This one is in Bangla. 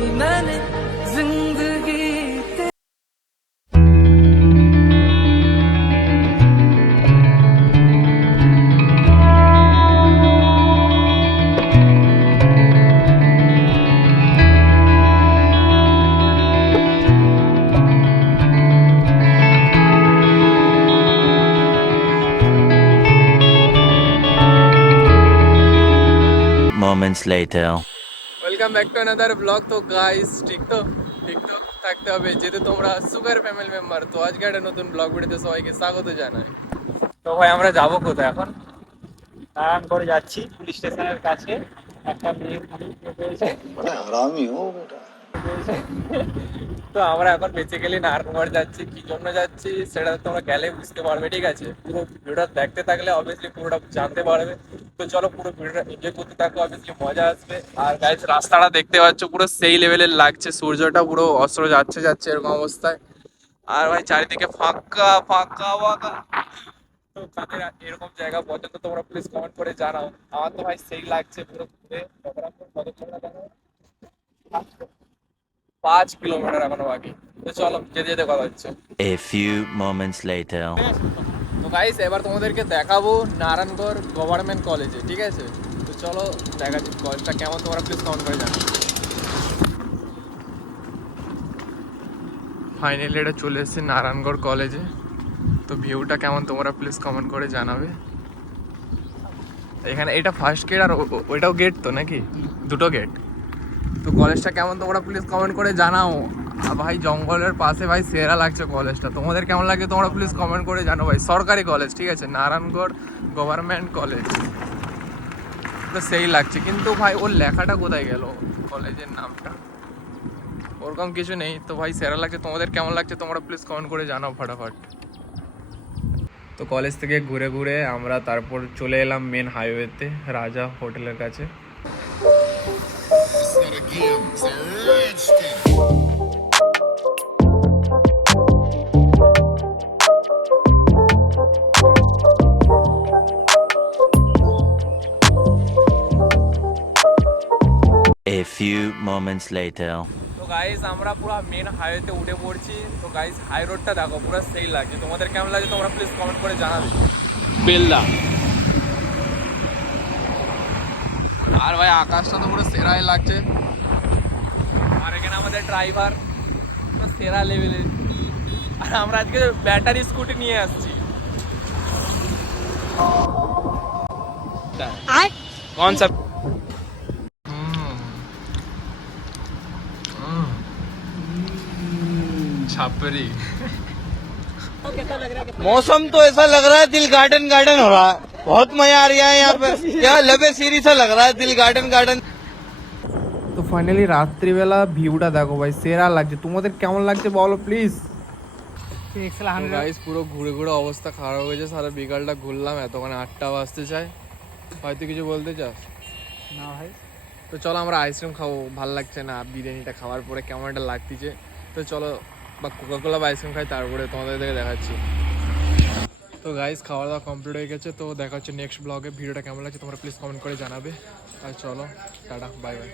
मैंने जिंदगी Moments later. Welcome back to another blog তো গাইস ঠিক তো? ঠিক তো? থাকতে হবে। যেহেতু তোমরা সুগার ফ্যামিলি মেম্বার তো আজকে একটা নতুন ব্লগ ভিডিওতে সবাইকে স্বাগত জানাই। তো ভাই আমরা যাব কোথায় এখন? নারায়ণগড় যাচ্ছি পুলিশ স্টেশনের কাছে। একটা মেয়ে তো আমরা এখন বেসিক্যালি নারায়ণগড় যাচ্ছি। কি জন্য যাচ্ছি সেটা তোমরা গেলে বুঝতে পারবে ঠিক আছে? পুরো ভিডিওটা দেখতে থাকলে অবভিয়াসলি পুরোটা জানতে পারবে। তো চলো পুরো ভিডিওটা এনজয় করতে থাকো অবভিয়াসলি মজা আসবে? আর গাইস রাস্তাটা দেখতে পাচ্ছ পুরো সেই লেভেলের লাগছে সূর্যটা পুরো অস্ত্র যাচ্ছে যাচ্ছে এরকম অবস্থায়। আর ভাই চারিদিকে ফাঁকা ফাঁকা ফাঁকা তো কাদের এরকম জায়গা পর্যন্ত তোমরা প্লিজ কমেন্ট করে জানাও। আমার তো ভাই সেই লাগছে পুরো ঘুরে। পাঁচ কিলোমিটার এখনও বাকি। তো চলো যেতে যেতে কথা হচ্ছে। A few moments later. Guys এবার তোমাদেরকে দেখাবো নারায়ণগড় গভর্নমেন্ট কলেজে ঠিক আছে? তো চলো দেখা যাক কলেজটা কেমন, তোমরা প্লিজ কমেন্ট করে জানো ফাইনালি এটা চলে এসেছে নারায়ণগড় কলেজে তো ভিউটা কেমন, তোমরা প্লিজ কমেন্ট করে জানাবে। এখানে এটা ফার্স্ট গেট আর ওইটাও গেট তো নাকি? দুটো গেট তো কলেজটা কেমন তোমরা প্লিজ কমেন্ট করে জানাও। ভাই, জঙ্গলের পাশে ভাই সেরা লাগছে কলেজটা। তোমাদের কেমন লাগে তোমরা প্লিজ কমেন্ট করে জানো ভাই। সরকারি কলেজ, ঠিক আছে? নারায়ণগড় গভর্নমেন্ট কলেজ তো সেই লাগছে। কিন্তু ভাই, ওর লেখাটা কোথায় গেল? কলেজের নামটা? ওরকম কিছু নেই। তো ভাই, সেরা লাগছে। তোমাদের কেমন লাগছে তোমরা প্লিজ কমেন্ট করে জানাও ফটাফট। তো কলেজ থেকে ঘুরে ঘুরে আমরা তারপর চলে এলাম মেন হাইওয়েতে রাজা হোটেলের কাছে। A few moments later. তো গাইস আমরা পুরো মেন হাইওয়েতে উঠে পড়ছি। তো গাইস হাই রোডটা দেখো পুরো সেই লাগছে। তোমাদের কেমন লাগছে তোমরা প্লিজ কমেন্ট করে জানাবে। বেলদা। আর ভাই আকাশটা তো পুরো সেরাই লাগছে। এখানে আমাদের ড্রাইভার সেরা লেভেলের আর আমরা আজকে ব্যাটারি স্কুটি নিয়ে আসছি कौन सा छापरी मौसम तो ऐसा लग रहा है दिल गार्डन गार्डन हो रहा है बहुत मजा आ रहा है यहाँ पे यहाँ लबे सीरी सा लग रहा है दिल गार्डन गार्डन তো ফাইনালি রাত্রিবেলা ভিউটা দেখো ভাই সেরা লাগছে। তোমাদের কেমন লাগছে বলো প্লিজ গাইস পুরো ঘুরে ঘুরে অবস্থা খারাপ হয়েছে সারা বিকালটা ঘুরলাম এতক্ষণ আটটা বাজতে চাই হয়তো কিছু বলতে চাস? না ভাই। তো চলো আমরা আইসক্রিম খাব ভালো লাগছে না বিরিয়ানিটা খাওয়ার পরে কেমন একটা লাগতেছে। তো চলো বা কোকা কোলা বা আইসক্রিম খাই তারপরে তোমাদের দেখে দেখাচ্ছি। তো গাইস খাওয়া দাওয়া কমপ্লিট হয়ে গেছে তো দেখা হচ্ছে নেক্সট ব্লগে ভিডিওটা কেমন লাগছে তোমরা প্লিজ কমেন্ট করে জানাবে। আর চলো টাটা বাই বাই